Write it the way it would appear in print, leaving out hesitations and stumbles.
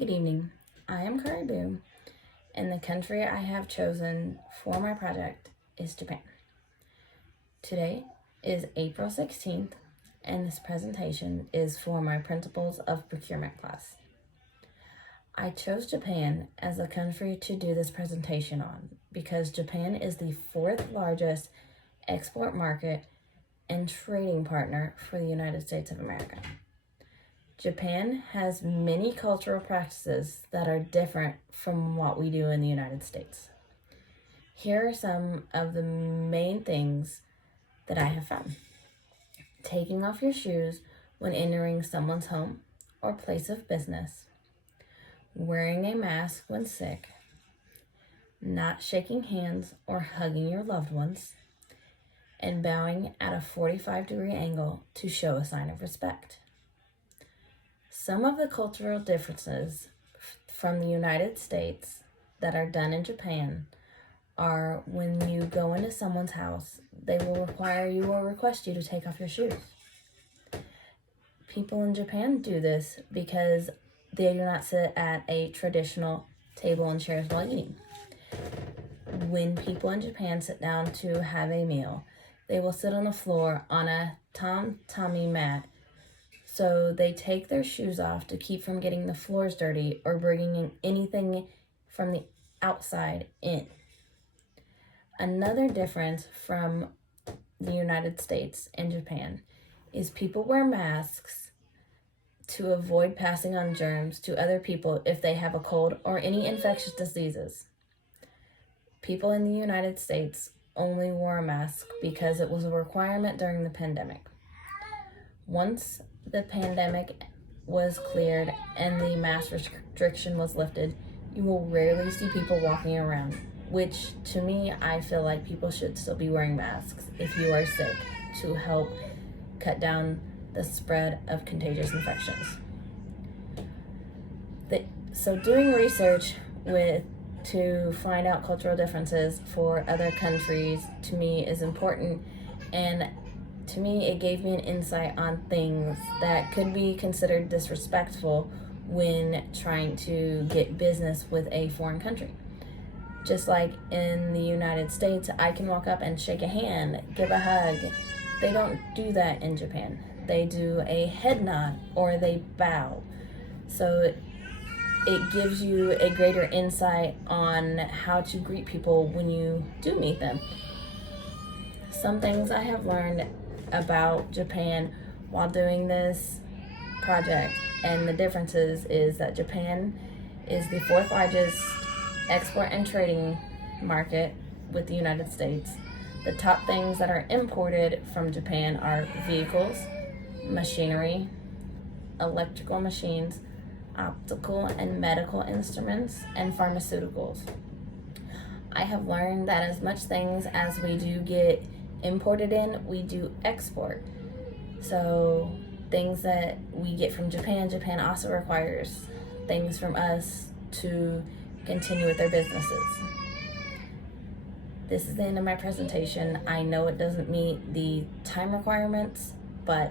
Good evening. I am Karibu, and the country I have chosen for my project is Japan. Today is April 16th, and this presentation is for my Principles of Procurement class. I chose Japan as a country to do this presentation on because Japan is the fourth largest export market and trading partner for the United States of America. Japan has many cultural practices that are different from what we do in the United States. Here are some of the main things that I have found. Taking off your shoes when entering someone's home or place of business. Wearing a mask when sick. Not shaking hands or hugging your loved ones. And bowing at a 45-degree angle to show a sign of respect. Some of the cultural differences from the United States that are done in Japan are when you go into someone's house, they will require you or request you to take off your shoes. People in Japan do this because they do not sit at a traditional table and chairs while eating. When people in Japan sit down to have a meal, they will sit on the floor on a tatami mat. So they take their shoes off to keep from getting the floors dirty or bringing in anything from the outside in. Another difference from the United States and Japan is people wear masks to avoid passing on germs to other people if they have a cold or any infectious diseases. People in the United States only wore a mask because it was a requirement during the pandemic. Once the pandemic was cleared and the mask restriction was lifted, you will rarely see people walking around, which to me, I feel like people should still be wearing masks if you are sick to help cut down the spread of contagious infections. So doing research to find out cultural differences for other countries to me is important, and to me, it gave me an insight on things that could be considered disrespectful when trying to get business with a foreign country. Just like in the United States, I can walk up and shake a hand, give a hug. They don't do that in Japan. They do a head nod or they bow. So it gives you a greater insight on how to greet people when you do meet them. Some things I have learned about Japan while doing this project and the differences is that Japan is the fourth largest export and trading market with the United States. The top things that are imported from Japan are vehicles, machinery, electrical machines, optical and medical instruments, and pharmaceuticals. I have learned that as much things as we do get imported in, we do export. So things that we get from Japan also requires things from us to continue with their businesses. This is the end of my presentation. I know it doesn't meet the time requirements, but